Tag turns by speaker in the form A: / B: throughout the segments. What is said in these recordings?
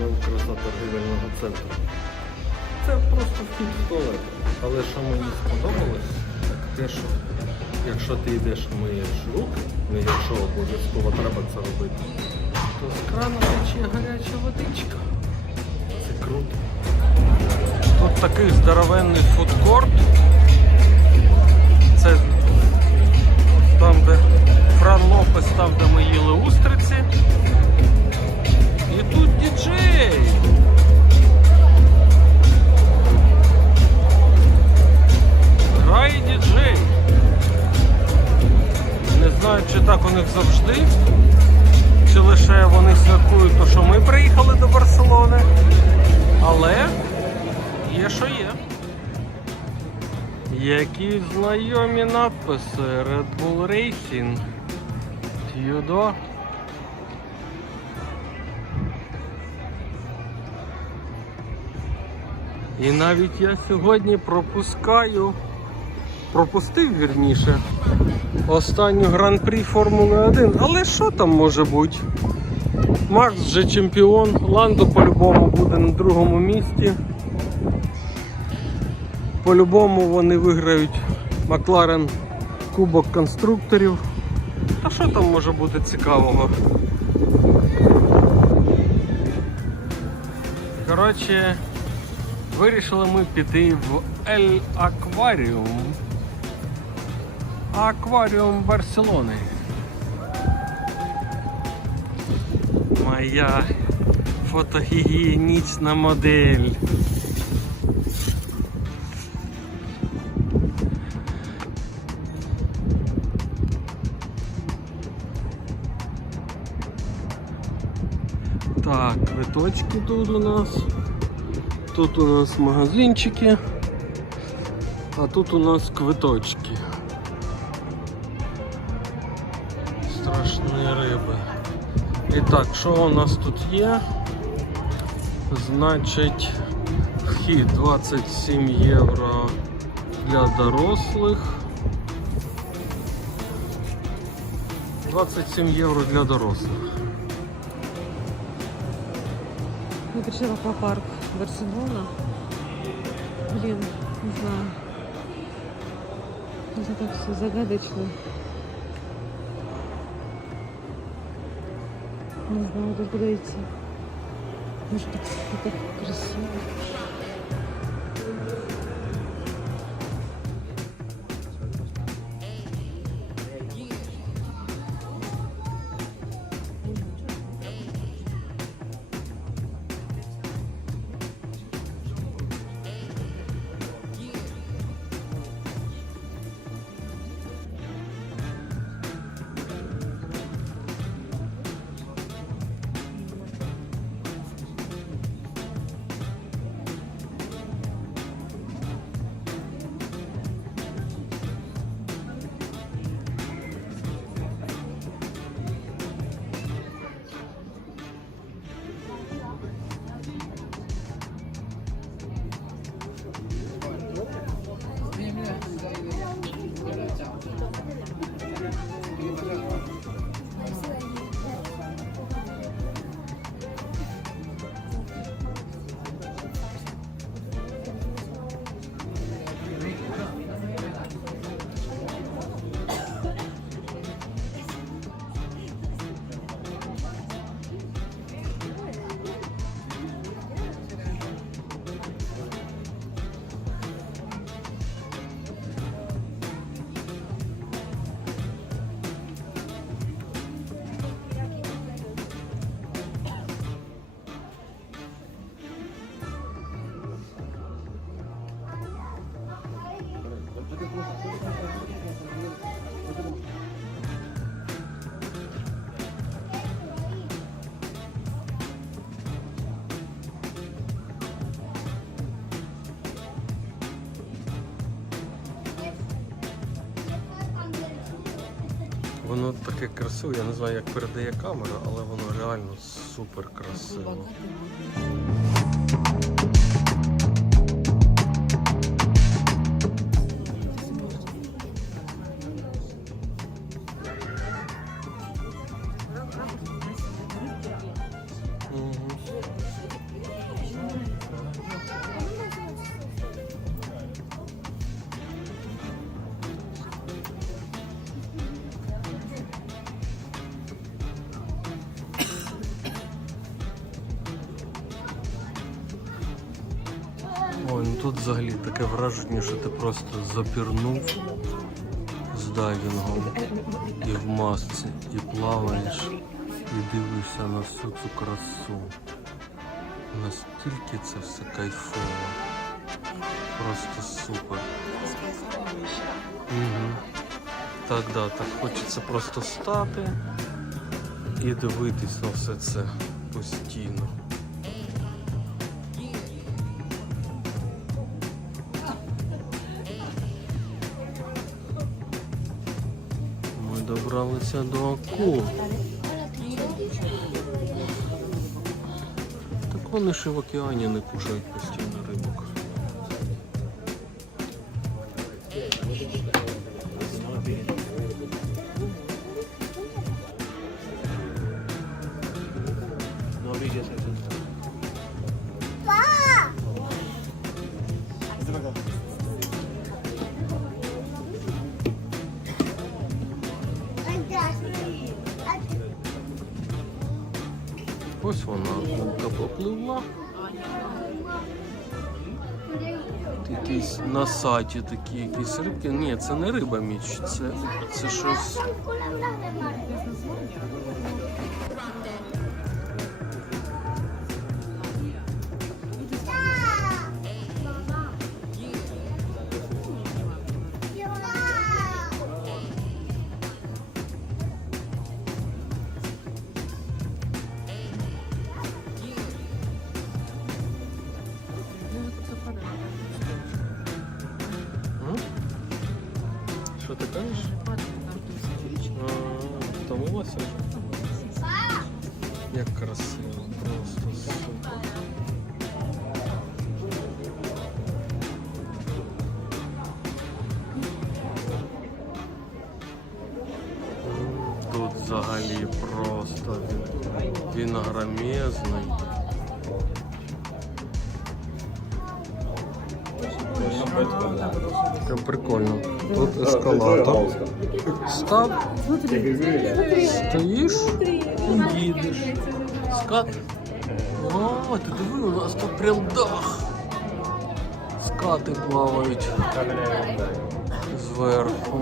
A: Ну, краса торгівельного центру. Це просто вхід в туалет. Але що мені сподобалось, так те, що якщо ти йдеш миєш руки, ну якщо обов'язково треба це робити, то з крану тече гаряча водичка. Це круто. Тут такий здоровенний фудкорт. Це там, де Фран Лопес, там, де ми їли устриці. Знайомі надписи Red Bull Racing. Тюдо. І навіть я сьогодні пропускаю, пропустив вірніше, останню гран-прі Формули 1. Але що там може бути? Макс вже чемпіон, Ландо по-любому буде на другому місці. По-любому вони виграють Макларен Кубок конструкторів. Та що там може бути цікавого? Коротше, вирішили ми піти в Ель Акваріум. Акваріум Барселони. Моя фотогігієнічна модель. Так, квиточки тут у нас. Тут у нас магазинчики. А тут у нас квиточки. Страшні риби. І так, що у нас тут є? Значить, вхід 27 євро для дорослих. 27 євро для дорослих.
B: Я пришла в аквапарк Барселона. Блин, не знаю. Это так все загадочно. Не знаю, куда идти. Может быть, это красиво.
A: Воно таке красиве, я не знаю, як передає камера, але воно реально супер красиво. Ой, ну тут взагалі таке враження, що ти просто запірнув з дайвінгом і в масці, і плаваєш, і дивишся на всю цю красу. Настільки це все кайфово. Просто супер. Угу. Так, да, так хочеться просто стати і дивитись на все це постійно. Добралися до акул. Так вони і в океані не кушають постійно рибок. Ось вона губка попливла. Якісь на саті такі якісь рибки. Ні, це не риба міч, це, це щось. Як красиво, просто супер. Тут взагалі просто він, він громезний. Прям прикольно. Тут ескалатор. Став, стоїш і їдеш. Скат. О, ти диви, у нас тут прям дах. Скати плавають зверху.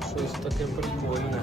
A: Щось таке прикольне.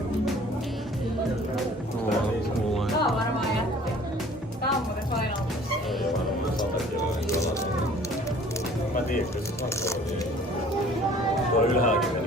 C: 예,
D: 그래서 월화하게.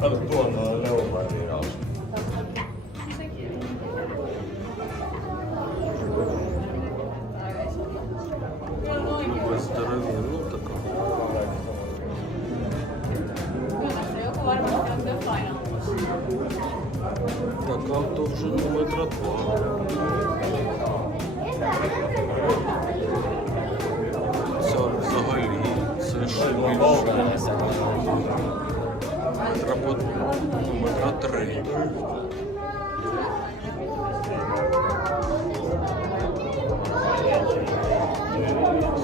D: Kato tuon noin leumaan viraus.
A: Здоровенна така.
C: Final Bossi.
A: Така довжину метра два. Це взагалі, це ще більше. Донецьк. Работа метро 3.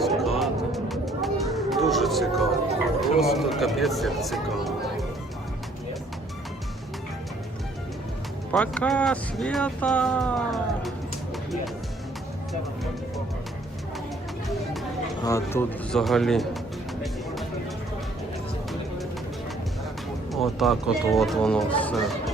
A: Скат. Дуже цікаво. Просто капець як цікаво. Пока, Света! А тут взагалі Отак от, от воно все.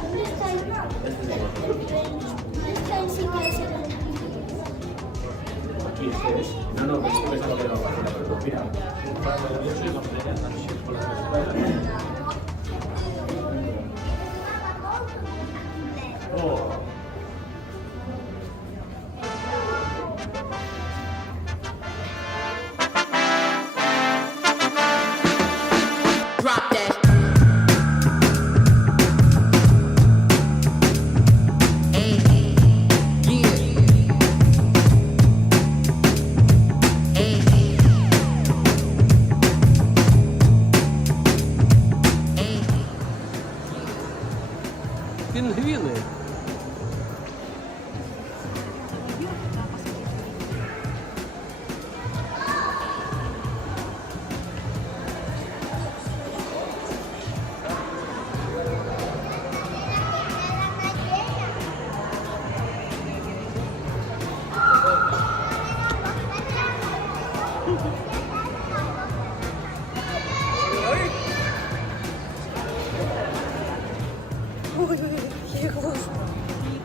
A: Пінгвіни.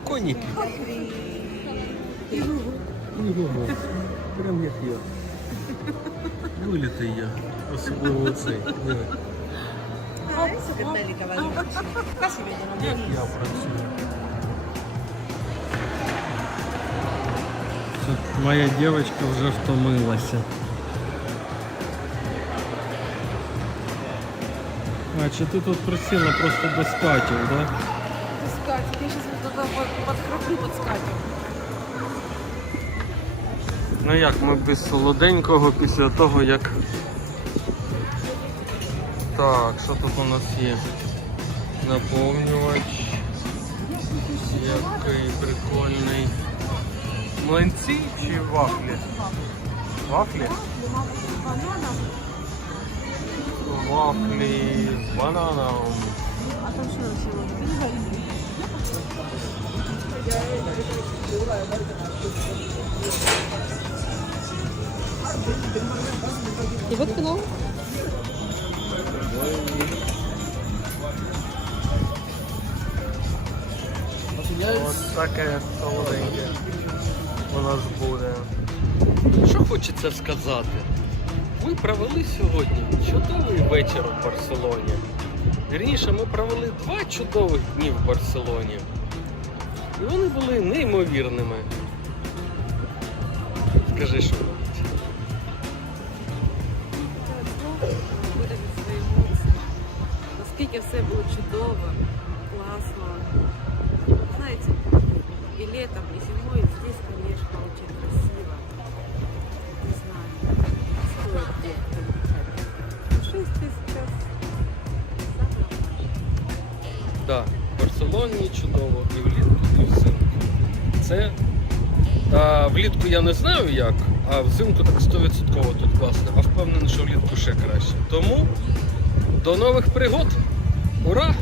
A: Коніки. Ого, прям як я. Вилітий я. Особливо цей. Диви. Як я працюю. Тут моя дівчинка вже втомилася. А, чи ти тут присіла просто без катів, так? Да?
B: Скатерть, я сейчас вот туда под- под.
A: Ну як ми без солоденького після того, як. Так, що тут у нас є? Наповнювач. Який прикольний. Млинці чи вафлі? Вафлі? Вафлі з бананом.
B: А там что? И вот канал.
A: Ось таке солоденьке у нас буде. Що хочеться сказати? Ми провели сьогодні чудовий вечір у Барселоні. Вірніше, ми провели два чудових дні в Барселоні. І вони були неймовірними. Скажи, що
B: емоції. Наскільки все було чудово, класно. Знаете, и летом, и зимой
A: в чудово і влітку, і взимку. Це а, влітку я не знаю як, а взимку так 100% тут класно. А впевнений, що влітку ще краще. Тому до нових пригод! Ура!